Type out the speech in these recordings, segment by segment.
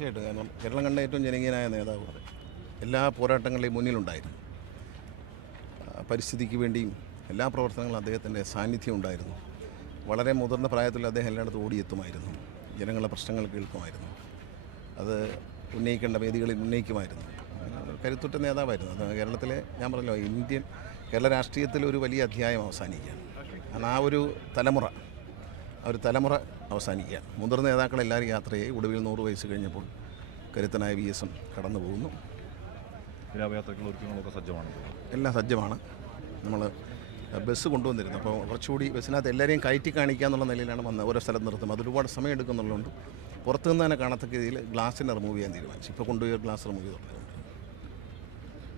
തീർച്ചയായിട്ടും. കാരണം കേരളം കണ്ട ഏറ്റവും ജനകീയനായ നേതാവ് എല്ലാ പോരാട്ടങ്ങളുടെയും മുന്നിലുണ്ടായിരുന്നു. പരിസ്ഥിതിക്ക് വേണ്ടിയും എല്ലാ പ്രവർത്തനങ്ങളും അദ്ദേഹത്തിന്റെ സാന്നിധ്യം ഉണ്ടായിരുന്നു. വളരെ മുതിർന്ന പ്രായത്തിൽ അദ്ദേഹം എല്ലായിടത്തും ഓടിയെത്തുമായിരുന്നു. ജനങ്ങളുടെ പ്രശ്നങ്ങൾ കേൾക്കുമായിരുന്നു. അത് ഉന്നയിക്കേണ്ട വേദികളിൽ ഉന്നയിക്കുമായിരുന്നു. കരുത്തുറ്റ നേതാവായിരുന്നു. അത് കേരളത്തിലെ ഞാൻ പറഞ്ഞല്ലോ ഇന്ത്യൻ കേരള രാഷ്ട്രീയത്തിൽ ഒരു വലിയ അധ്യായം അവസാനിക്കുകയാണ്. കാരണം ആ ഒരു തലമുറ ഒരു തലമുറ അവസാനിക്കുക. മുതിർന്ന നേതാക്കളെല്ലാവരും യാത്രയായി. ഒടുവിൽ നൂറ് വയസ്സ് കഴിഞ്ഞപ്പോൾ കരുത്തനായ വി എസും കടന്നു പോകുന്നു. ഒരുക്കങ്ങളൊക്കെ സജ്ജമാണ്. എല്ലാം സജ്ജമാണ്. നമ്മൾ ബസ് കൊണ്ടുവന്നിരുന്നു. അപ്പോൾ കുറച്ചുകൂടി ബസ്സിനകത്ത് എല്ലാവരെയും കയറ്റി കാണിക്കുക എന്നുള്ള നിലയിലാണ് വന്നത്. ഓരോ സ്ഥലത്ത് നിർത്തും അതൊരുപാട് സമയം എടുക്കുന്നുള്ളതുകൊണ്ട് പുറത്തു നിന്ന് തന്നെ കാണത്തക്ക രീതിയിൽ ഗ്ലാസ്സിനെ റിമൂവ് ചെയ്യാൻ തീരുമാനിച്ചു. ഇപ്പോൾ കൊണ്ടുപോയി ഗ്ലാസ് റിമൂവ് ചെയ്തിട്ടുണ്ട്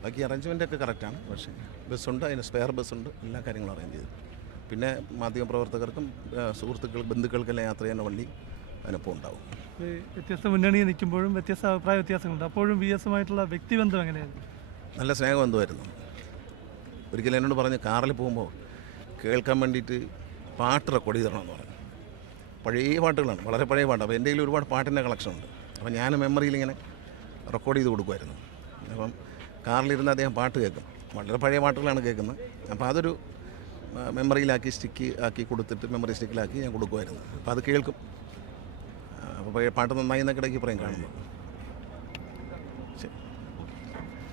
ബാക്കി അറേഞ്ച്മെന്റ് ഒക്കെ കറക്റ്റാണ് പക്ഷേ ബസ്സുണ്ട് അതിന് സ്പെയർ ബസ്സുണ്ട് എല്ലാ കാര്യങ്ങളും അറേഞ്ച് ചെയ്തു. പിന്നെ മാധ്യമപ്രവർത്തകർക്കും പ്രവർത്തകർക്കും സുഹൃത്തുക്കൾ ബന്ധുക്കൾക്കെല്ലാം യാത്ര ചെയ്യുന്ന വണ്ടി അതിനൊപ്പം ഉണ്ടാവും. വ്യത്യസ്ത മുന്നണിയിൽ നിൽക്കുമ്പോഴും വ്യത്യസ്ത അഭിപ്രായ വ്യത്യാസങ്ങളുണ്ട്. അപ്പോഴും വി എസുമായിട്ടുള്ള വ്യക്തിബന്ധം എങ്ങനെയായിരുന്നു? നല്ല സ്നേഹബന്ധമായിരുന്നു. ഒരിക്കലും എന്നോട് പറഞ്ഞു കാറിൽ പോകുമ്പോൾ കേൾക്കാൻ വേണ്ടിയിട്ട് പാട്ട് റെക്കോർഡ് ചെയ്ത് തരണമെന്ന് പറഞ്ഞു. പഴയ പാട്ടുകളാണ് വളരെ പഴയ പാട്ട്. അപ്പോൾ എന്റെ കയ്യിൽ ഒരുപാട് പാട്ടിന്റെ കളക്ഷൻ ഉണ്ട്. അപ്പോൾ ഞാൻ മെമ്മറിയിൽ ഇങ്ങനെ റെക്കോർഡ് ചെയ്ത് കൊടുക്കുമായിരുന്നു. അപ്പം കാറിലിരുന്ന് അദ്ദേഹം പാട്ട് കേൾക്കും. വളരെ പഴയ പാട്ടുകളാണ് കേൾക്കുന്നത്. അപ്പോൾ അതൊരു മെമ്മറിയിലാക്കി സ്റ്റിക്ക് ആക്കി കൊടുത്തിട്ട് മെമ്മറി സ്റ്റിക്കിലാക്കി ഞാൻ കൊടുക്കുമായിരുന്നു. അപ്പോൾ അത് കേൾക്കും. അപ്പോൾ പാട്ട് നന്നായി എന്നൊക്കെ ഇടയ്ക്ക് പറയും കാണുമ്പോൾ ശരി.